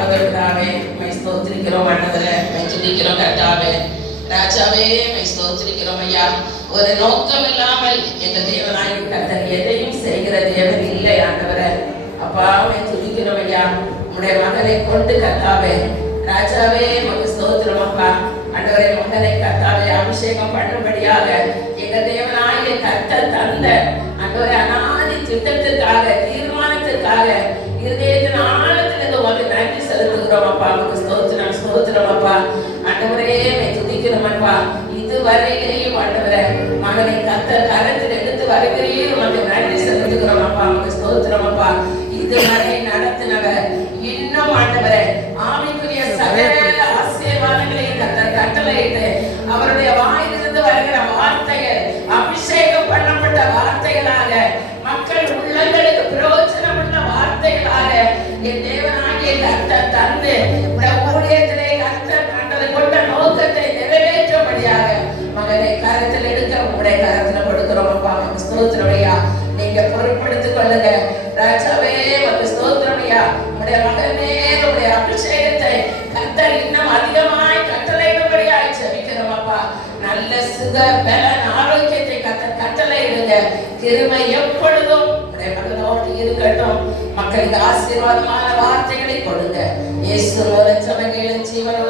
பரலோகப்பிதாவே, உம்மை ஸ்தோத்திரிக்கிறோம் ஆண்டவரே, உம்மை துதிக்கிறோம் கர்த்தாவே. ராஜாவே, உம்மை ஸ்தோத்திரிக்கிறோம் ஐயா. ஒரு நோக்கம் இல்லாமல் எங்க தேவனாய் கர்த்தர் எதையும் செய்கிற தேவன் இல்லை ஆண்டவரே. அப்பா, உம்மை துதிக்கிறோம் ஐயா. உம்முடைய மகனை கொண்டு கர்த்தாவே, ராஜாவே உமக்கு ஸ்தோத்திரம் அப்பா. ஆண்டவரே, மகனை கர்த்தாவே அபிஷேகம் பண்ணும்படியாக எங்க தேவனாகிய கர்த்தர் தந்த ஆண்டவரே அநாதி திட்டத்திற்காக, தீர்மானத்திற்காக இருதயத்தின் ஆழத்திலிருந்து உமக்கு நன்றி செலுத்துகிறோம் அப்பா. உமக்கு ஸ்தோத்திரம், ஸ்தோத்திரம் அப்பா. ஆண்டவரே, உம்மை துதிக்கிறோம் அப்பா. இதுவரையிலேயும் ஆண்டவரே மகனை கர்த்தர் கரத்தில் எடுத்து வருகிறீர், உமக்கு நன்றி செலுத்துகிறோம் அப்பா. உமக்கு ஸ்தோத்திரம் அப்பா. இதுவரை நடத்தினவர் இன்னும் ஆண்டவரே ஆவிக்குரிய சகல ஆசீர்வாதங்களையும் கர்த்தர் கட்டளையிட்டு அவருடைய வாயிலிருந்து வருகிற வார்த்தைகள் அபிஷேகம் பண்ணப்பட்ட வார்த்தைகளாக, மக்கள் உள்ளங்களுக்கு பிரயோஜனம் உள்ள வார்த்தைகளாக என் தேவனாகிய கர்த்தர் தந்து ஊழியத்திலே கர்த்தர் கண்டது கொண்ட நோக்கத்தை நிறைவேற்றும்படியாக மகனை கரத்தில் எடுக்க உங்களுடைய கரத்தில் கொடுக்கிறோம் அப்பா. ஸ்தோத்திரமையா, நீங்க பொறுப்படுத்திக் கொள்ளுங்க ராஜாவே. உமக்கு ஸ்தோத்திரமையா. உங்களுடைய மகனே உங்களுடைய அபிஷேகத்தை கர்த்தர் இன்னும் அதிகமாய் கட்டளையிடும்படியாய் ஜெபிக்கிறோம் அப்பா. நல்ல சுக பலன் ஆரோக்கியத்தை கர்த்தர் கட்டளையிடுங்க. கிருபை எப்பொழுதும் உங்களுடைய மகனோடு இருக்கட்டும். மக்களுக்கு ஆசீர்வாதமான வார்த்தைகளை கொடுங்க. இயேசு மூலம் ஜெபங்களை ஜீவனோடு